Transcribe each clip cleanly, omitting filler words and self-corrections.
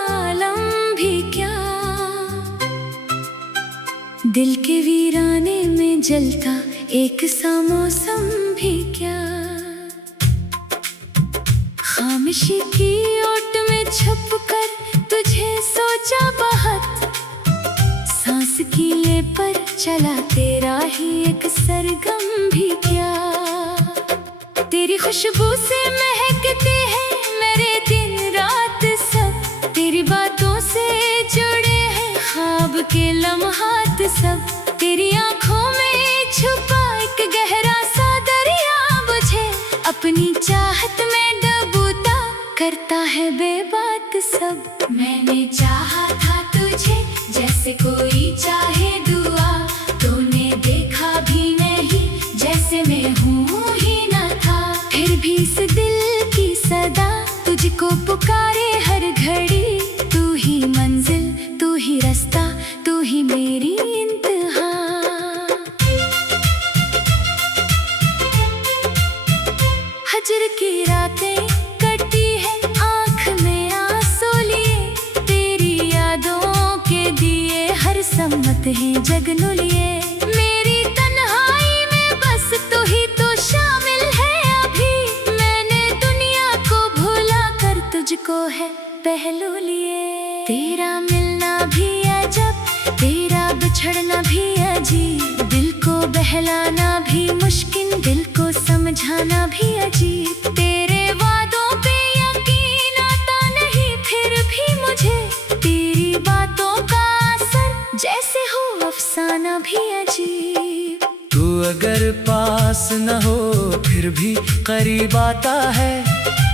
आलम भी क्या, दिल के वीराने में जलता एक सा मौसम भी क्या। खामोशी की ओट में छुपकर तुझे सोचा बहुत, सांस की ले पर चला तेरा ही एक सरगम भी क्या। तेरी खुशबू से महकते हैं मेरे दिन रात सब, तेरी बातों से जुड़े हैं ख्वाब के लम्हात सब। तेरी आंखों में छुपा एक गहरा सा दरिया मुझे अपनी चाहत में डूबता करता है बेबात सब। मैंने चाहा था तुझे जैसे कोई चाहे दुआ, तूने देखा भी नहीं जैसे मैं हूँ ही न था। फिर भी इस दिल की सदा तुझको पुकारे हर घड़ी, तू ही मंजिल तू ही रास्ता तू ही मेरी इंतहा। हजर की रातें कटी है आँख में आंसू लिए, तेरी यादों के दिए हर सम्मत हैं जगनू लिए। मेरी तन्हाई में बस तू ही तो शामिल है अभी, मैंने दुनिया को भुला कर तुझको है पहलू लिए। तेरा मिलना भी अजब, तेरा बिछड़ना भी अजीब, दिल को बहलाना भी मुश्किल, दिल को समझाना भी अजीब। तेरे वादों पे यकीन आता नहीं फिर भी मुझे, तेरी बातों का असर जैसे हो अफसाना भी अजीब। तू अगर पास न हो फिर भी करीब आता है,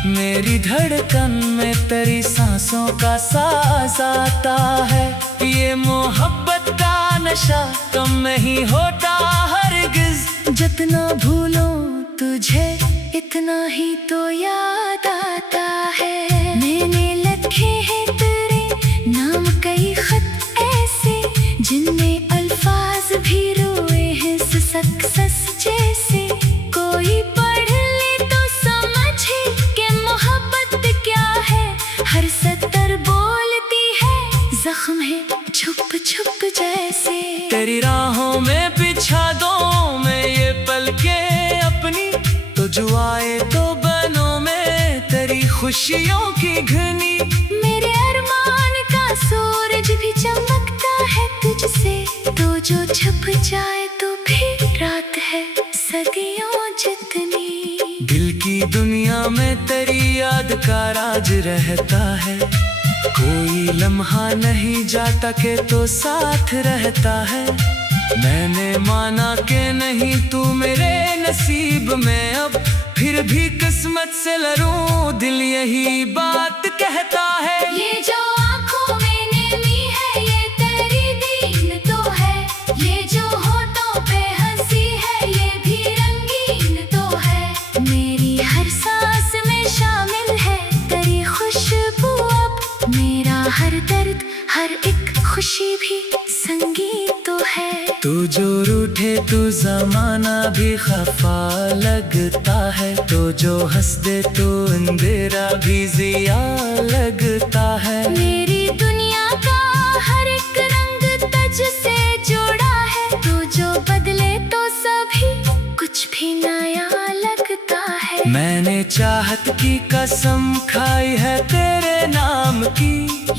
मेरी धड़कन में तेरी सांसों का साज आता है। ये मोहब्बत का नशा कम नहीं होता हरगिज, जितना भूलो तुझे इतना ही तो याद आता है। मैंने लिखे हैं तेरे नाम कई खत ऐसे, जिनमें अल्फाज भी रोए हैं सस जैसे। कोई पढ़ ले तो समझे कि मोहब्बत क्या है, हर सतर बोलती है जख्म है छुप छुप जैसे। तेरी राहों में बिछा दो मैं ये पलके अपनी, तो जो आए तो बनो मैं तेरी खुशियों की घनी। मेरे अरमान का सूरज भी चमकता है तुझसे, तो जो छुप जाए तो भी रात है सदियों जितनी। दिल की दुनिया में तेरी याद का राज रहता है, कोई लम्हा नहीं जाता के तो साथ रहता है। मैंने माना कि नहीं तू मेरे नसीब में अब, फिर भी किस्मत से लड़ूं दिल यही बात कहता है। ये जो आँखों में नेमी है ये तेरी दीन तो है, ये जो होठों पे हंसी है ये भी रंगीन तो है। मेरी हर सांस में शामिल है तेरी खुशबू अब, मेरा हर दर्द हर एक खुशी भी संगीत तो है। तू जो रूठे तू जमाना भी खफा लगता है, तो जो हंस दे तो अंधेरा भी जिया लगता है। मेरी दुनिया का हर एक रंग तुझ से जोड़ा है, तो जो बदले तो सभी कुछ भी नया लगता है। मैंने चाहत की कसम खाई है तेरे नाम की,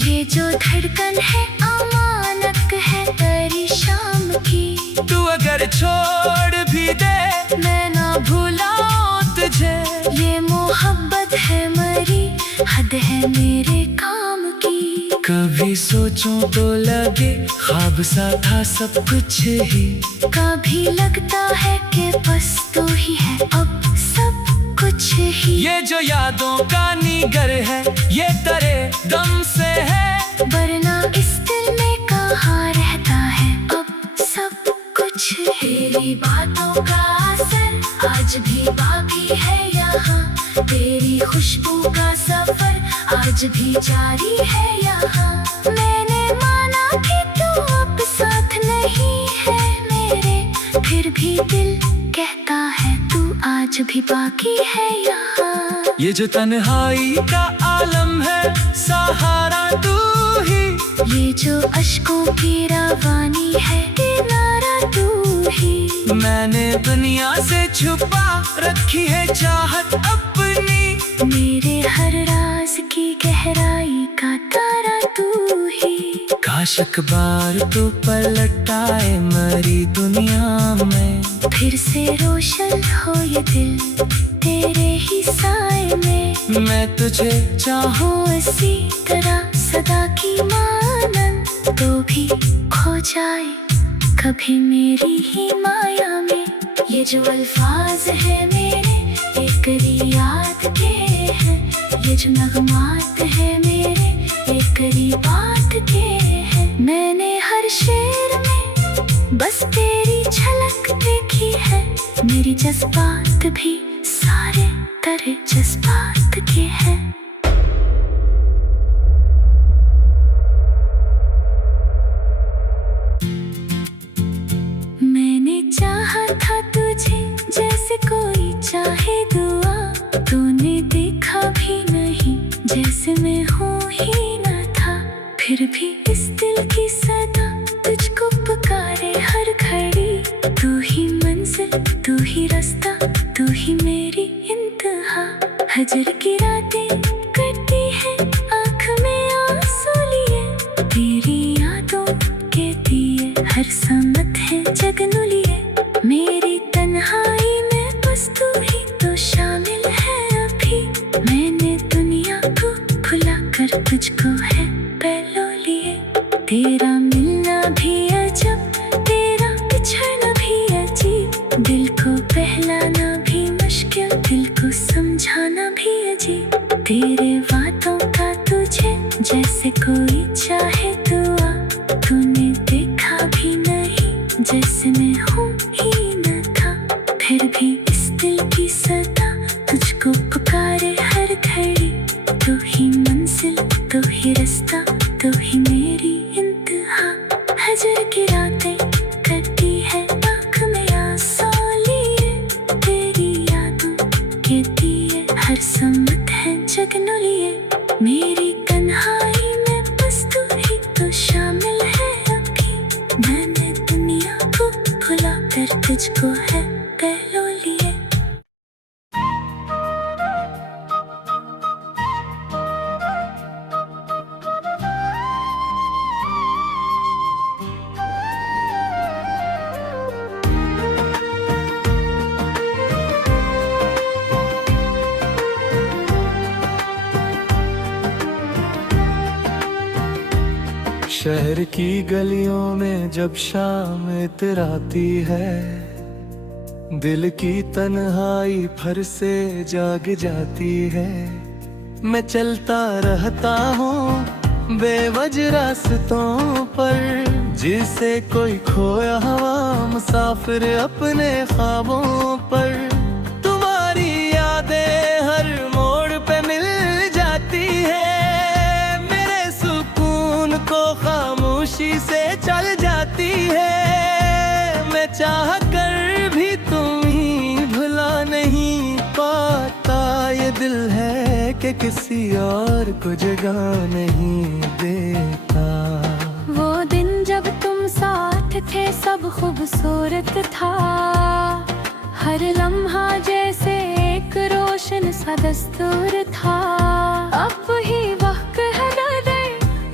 ये जो धड़कन है अमानत है तेरी शाम की। तू अगर छोड़ भी दे मैं ना भूलाऊं तुझे, ये मोहब्बत है मरी हद है मेरे काम की। कभी सोचूं तो लगे ख्वाब सा था सब कुछ ही, कभी लगता है कि बस तू ही है अब सब कुछ ही। ये जो यादों का नीगर है ये तेरे दम से है, वरना इस दिल में कहाँ रहता है अब सब कुछ। तेरी बातों का असर आज भी बाकी है यहाँ, तेरी खुशबू का सफर आज भी जारी है यहाँ। मैंने माना कि तू अब साथ नहीं है मेरे, फिर भी दिल कहता है तू आज भी बाकी है यहाँ। ये जो तन्हाई का आलम है सहारा तू ये जो अश्कों की रवानी है किनारा तू ही। मैंने दुनिया से छुपा रखी है चाहत अपनी, मेरे हर राज की गहराई का तारा तू ही। काश अखबार तो पलटाए मरी दुनिया में, फिर से रोशन हो ये दिल तेरे ही साए में। मैं तुझे चाहूं इसी तरह सदा की मानन, तो भी खो जाए कभी मेरी ही माया में। ये जो अल्फाज है मेरे एक याद के हैं, ये जो नगमात है मेरे एक बात के हैं। मैंने हर शेर में बस तेरी झलक देखी है, मेरी जज्बात भी सारे तेरे जज्बात के हैं। मैंने चाहा था तुझे जैसे कोई चाहे दुआ, तूने देखा भी नहीं जैसे मैं हूँ ही न था। फिर भी इस दिल की सदा तुझको पुकारे हर घड़ी, तू ही मंजिल तू ही रास्ता तू ही मेरी इंतहा। हजर की रातें कटती है आँख में आंसू लिए, तेरी यादों के दिए हर समत है जगनू लिए। मेरी तन्हाई में बस तू ही तो शामिल है अभी, मैंने दुनिया को भुला कर तुझको है पहलो लिए। तेरा मिलना भी अजब तेरा बिछड़ना भी अजीब, दिल को बहलाना भी मुश्किल दिल को समझाना भी अजीब। तेरे वादों का तुझे जैसे कोई चाहे दुआ, तूने देखा भी नहीं जैसे मैं हूँ ही न था। फिर भी इस दिल की सदा तुझको पुकारे हर घड़ी, तू ही मंजिल तू ही रास्ता तू ही मेरी इंतहा। हजर की रातें कटती है आँख में आंसू लिए, तेरी यादों के दिए हर समत है जगनू लिए। मेरी तन्हाई में बस तू ही तो शामिल है अभी, मैंने दुनिया को भुला कर तुझको है पहलो लिए। शहर की गलियों में जब शाम इतराती है, दिल की तन्हाई फिर से जाग जाती है। मैं चलता रहता हूँ बेवजह रास्तों पर, जिसे कोई खोया हुआ मुसाफिर अपने ख्वाबों पर। तुम्हारी यादें हर मोड़ पे मिल जाती है, मेरे सुकून को खामोशी से चल जाती है। मैं चाह कर भी तुम ही भुला नहीं पाता, ये दिल है कि किसी और को जगह नहीं देता। वो दिन जब तुम साथ थे सब खूबसूरत था, हर लम्हा जैसे एक रोशन सा दस्तूर था। अब ही वक्त है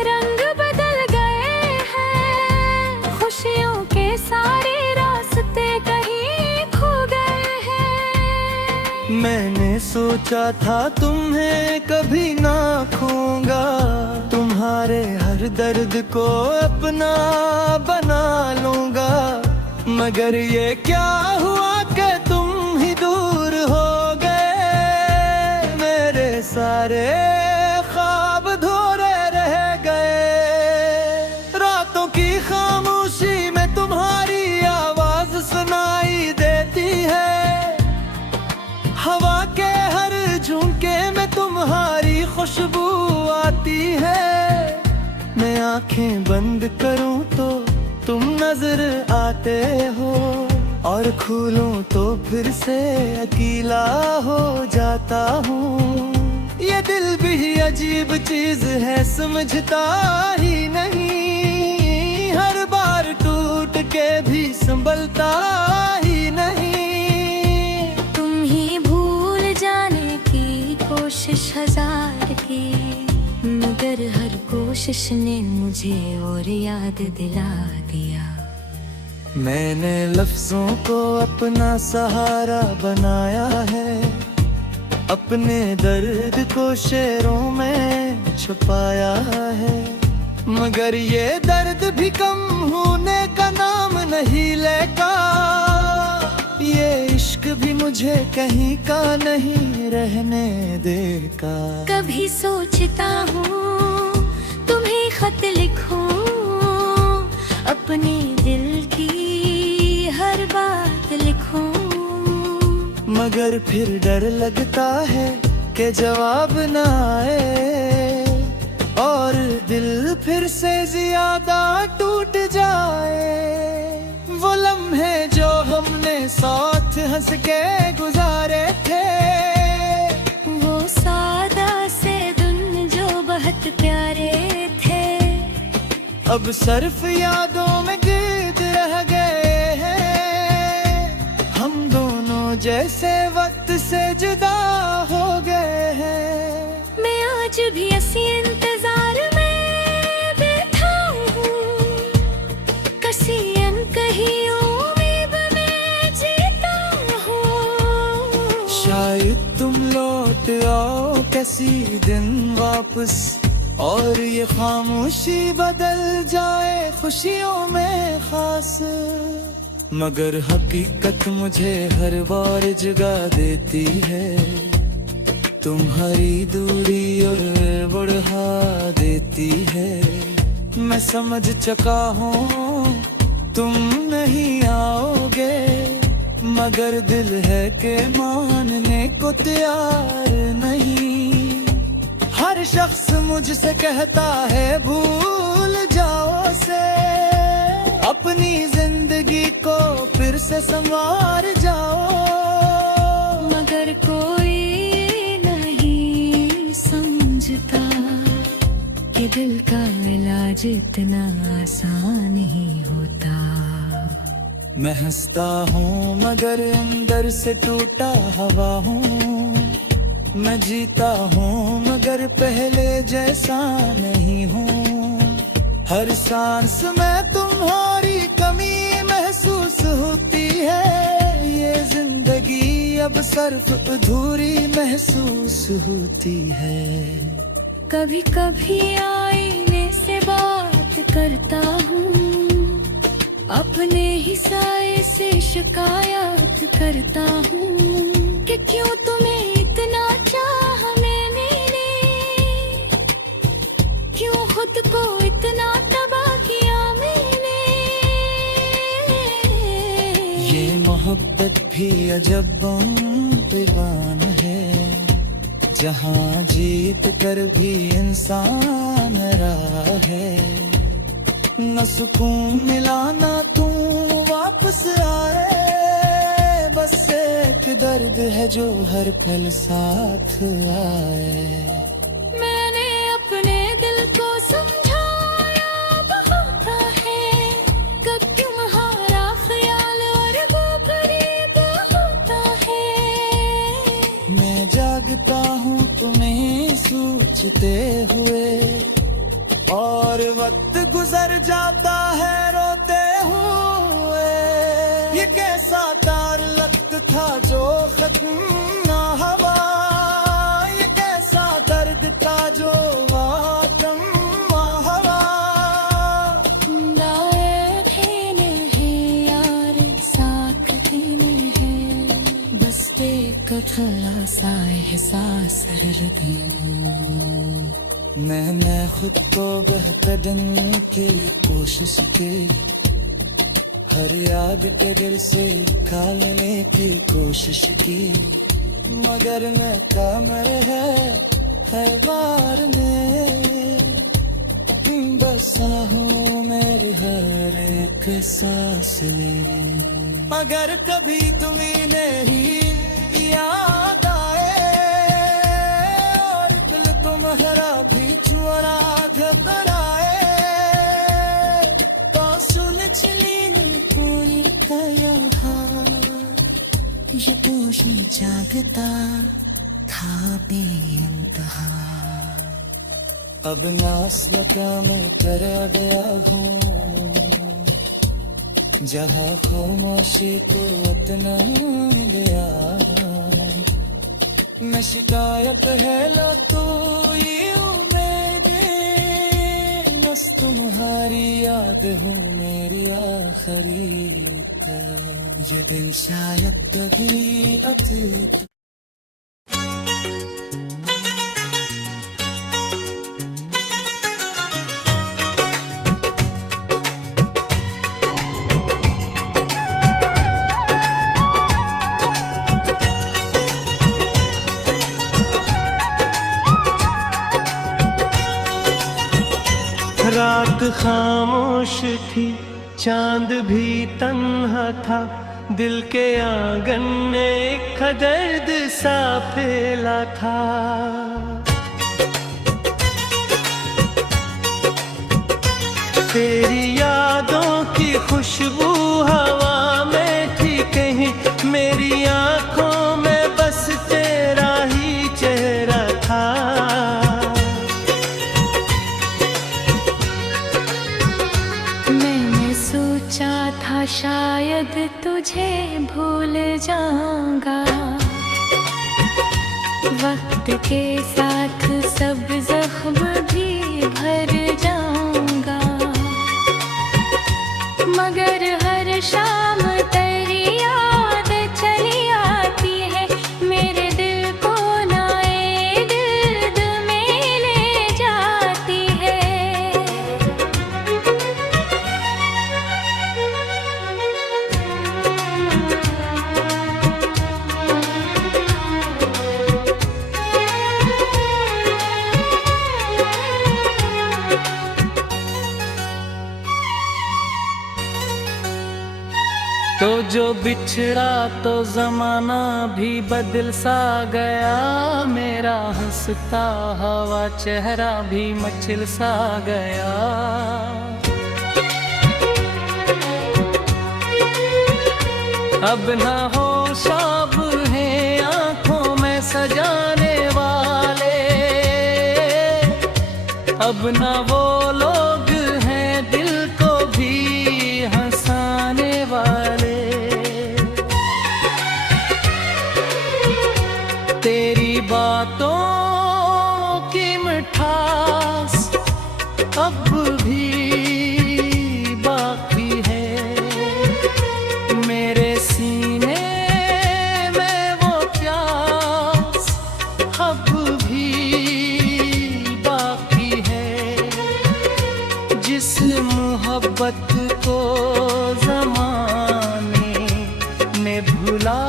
रंग बदल गए हैं, खुशियों के सारे रास्ते कहीं खो गए हैं। मैंने सोचा था तुम्हें कभी ना खोऊंगा, तुम्हारे हर दर्द को अपना बना लूंगा। मगर ये क्या हुआ कि तुम ही दूर हो गए, मेरे सारे ख्वाब धोरे रह गए। रातों की खामोशी में तुम्हारी आवाज सुनाई देती है, हवा के हर झोंके में तुम्हारी खुशबू आती है। मैं आंखें बंद करूं तो तुम नजर आते हो, और खोलूं तो फिर से अकेला हो जाता हूँ। ये दिल भी अजीब चीज है, समझता ही नहीं, हर बार टूट के भी संभलता ही नहीं। तुम ही भूल जाने की कोशिश हजार की, मगर हर कोशिश ने मुझे और याद दिला दिया। मैंने लफ्जों को अपना सहारा बनाया है, अपने दर्द को शेरों में छुपाया है, मगर ये दर्द भी कम होने का नाम नहीं लेगा। ये इश्क भी मुझे कहीं का नहीं रहने देगा। कभी सोचता हूँ तुम्हें खत लिखूं, अपने दिल की हर बात लिखूं, मगर फिर डर लगता है कि जवाब ना आए और दिल फिर से ज्यादा टूट जाए। वो लम्हे जो हमने साथ हंस के गुजारे थे, वो सादा से दिन जो बहुत प्यारे थे, अब सिर्फ यादों में गिर रह गए हैं। हम दोनों जैसे वक्त से जुदा हो गए हैं। मैं आज भी ऐसी इंतजार में बैठा हूँ, कसी अनकही उम्मीद में जीता हूँ। शायद तुम लौट आओ किसी दिन वापस, और ये खामोशी बदल जाए खुशियों में खास। मगर हकीकत मुझे हर बार जगा देती है, तुम्हारी दूरी और बढ़ा देती है। मैं समझ चुका हूँ तुम नहीं आओगे, मगर दिल है कि मानने को तैयार नहीं। हर शख्स मुझसे कहता है भूल जाओ से, अपनी जिंदगी को फिर से संवार जाओ, मगर कोई नहीं समझता कि दिल का इलाज इतना आसान नहीं होता। मैं हंसता हूँ मगर अंदर से टूटा हवा हूँ, मैं जीता हूँ मगर पहले जैसा नहीं हूँ। हर सांस में तुम्हारी कमी महसूस होती है, ये जिंदगी अब सिर्फ अधूरी महसूस होती है। कभी कभी आईने से बात करता हूँ, अपने ही साए से शिकायत करता हूँ कि क्यों तुम्हें इतना चाहा मैंने, क्यों खुद को इतना तबाह किया मैंने। ये मोहब्बत भी अजब बेगान है, जहाँ जीत कर भी इंसान रहा है। न सुकून मिला ना तू वापस आए, बस एक दर्द है जो हर पल साथ आए। मैंने अपने दिल को समझाया बहुत है, कब तुम्हारा ख्याल और वो करीब होता है। मैं जागता हूँ तुम्हें सोचते हुए, और वक्त गुजर जाता है रोते हुए। ये कैसा तार लख्त था जो खत्म ना हवा, ये कैसा दर्द था जो आतम हवा। दाए देने हैं यार साथ देने हैं, बस एक थोड़ा सा एहसास कर देना। मैंने खुद को बेहतरीन की कोशिश की, हर याद के दिल से निकालने की कोशिश की, मगर नाकाम रहे हर बार में। बसा हूँ मेरी हर एक सांस में, मगर कभी तुम्हें नहीं याद आए, और हरा भी चुरा घबराए तो सुलझली न पूरी कया ये पोषी जागता था बेअंतहा अब नास्व क्या मैं कर गया हूँ जहाँ खामोशी तो उतना गया न शिकायत है लो तो ये उम्मीद बस तुम्हारी याद हूँ मेरी आखिरी ये दिल शायद कभी अतीत रात खामोश थी, चांद भी तन्हा था, दिल के आंगन में एक दर्द सा फैला था। तेरी यादों की खुशबू हवा में थी कहीं, मेरी आंखों में बस तेरा ही चेहरा था। शायद तुझे भूल जाऊंगा, वक्त के साथ सब जख्म भी भर जाऊंगा, मगर हर शाम तेरी याद चली आती है, मेरे दिल को नए दर्द में ले जाती है। तो जो बिछड़ा तो जमाना भी बदल सा गया, मेरा हंसता हवा चेहरा भी मचल सा गया। अब ना होश अब है आंखों में सजाने वाले, अब ना वो लोग हैं दिल को भी हंसाने वाले। तेरी बातों की मिठास अब भी बाकी है, मेरे सीने में वो प्यास अब भी बाकी है, जिस मोहब्बत को ज़माने ने भुला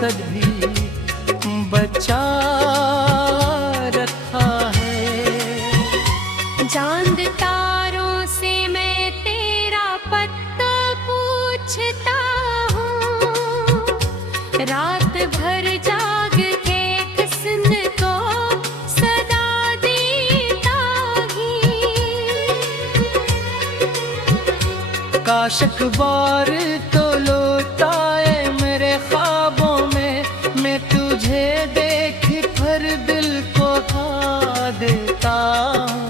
तक भी बचा रखा है। चांद तारों से मैं तेरा पत्ता पूछता हूँ, रात भर जाग के किस्म को सदा देता ही। काश अखबार तो लौटा है मेरे ख्वाबों में, मैं तुझे देख कर दिल को खा देता हूँ।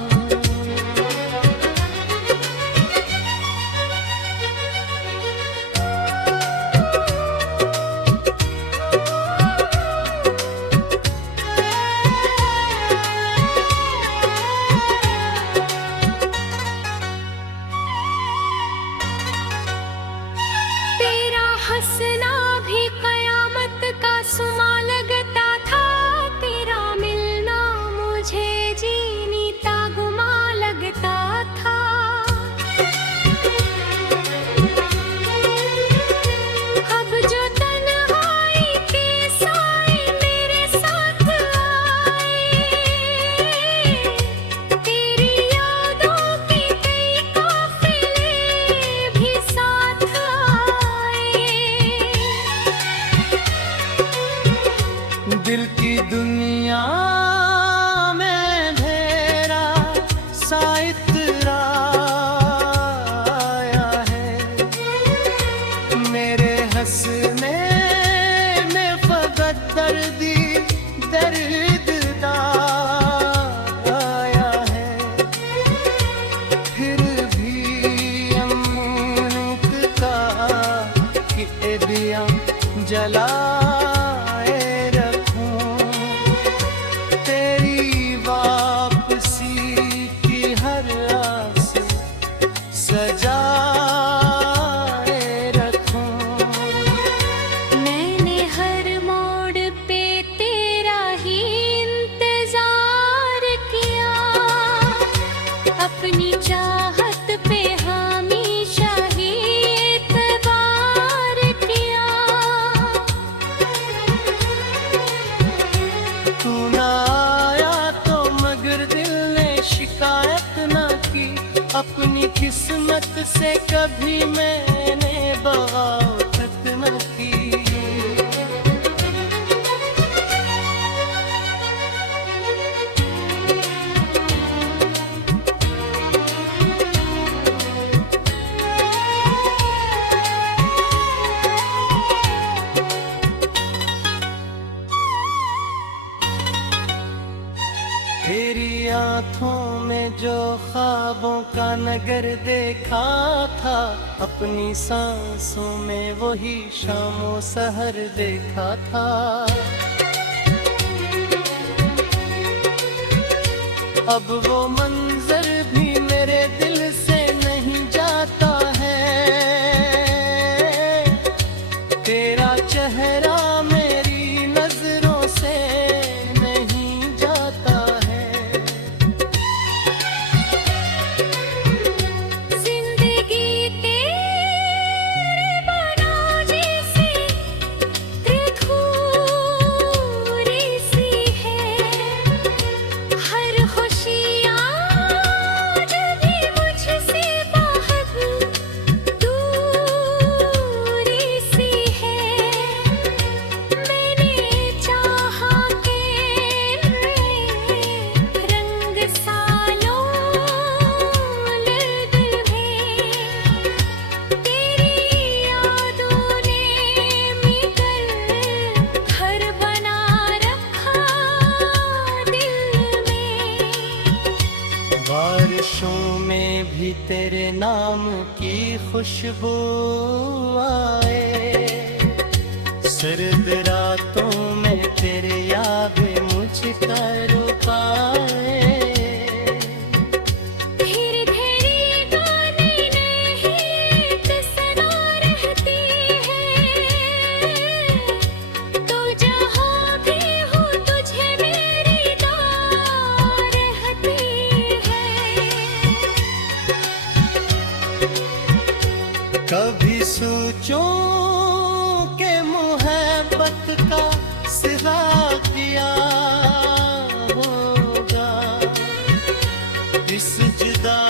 दिल की दुनिया में अंधेरा सा इतराया है। मेरे हंसने में फकत दर्द आया है। फिर भी अमूनक का कि ए दिया जलाए रखूं, तेरी वापसी की हर आस सजाए रखूं। मैंने हर मोड़ पे तेरा ही इंतजार किया, अपनी चाहत पे हमेशा ही एतबार किया। तू ना आया तो मगर दिल ने शिकायत ना की, अपनी किस्मत से कभी मैंने बगावत न की। तेरी आँखों में जो ख्वाबों का नगर देखा था, अपनी सांसों में वही शामो सहर देखा था। अब वो मंजर भी मेरे दिल से नहीं जाता है। तेरा चेहरा मेरी नजरों से नहीं जाता है। जिंदगी तेरे बनाने से अधूरी सी है, हर खुशियाँ जब भी मुझसे बहुत दूरी सी है। मैंने चाहा के रंग सालों दिल में, तेरी यादों ने मिलकर घर बना रखा दिल में। बारिशों में भी तेरे नाम की खुशबू आए, सर्द रातों में तेरे यादें मुझको रुलाए। धीरे धीरे गाने नहीं सना रहती है, तो जहाँ भी हो तुझे मेरी याद रहती है। कभी सोचूं के मोहब्बत का सिवा किया होगा, इस जुदा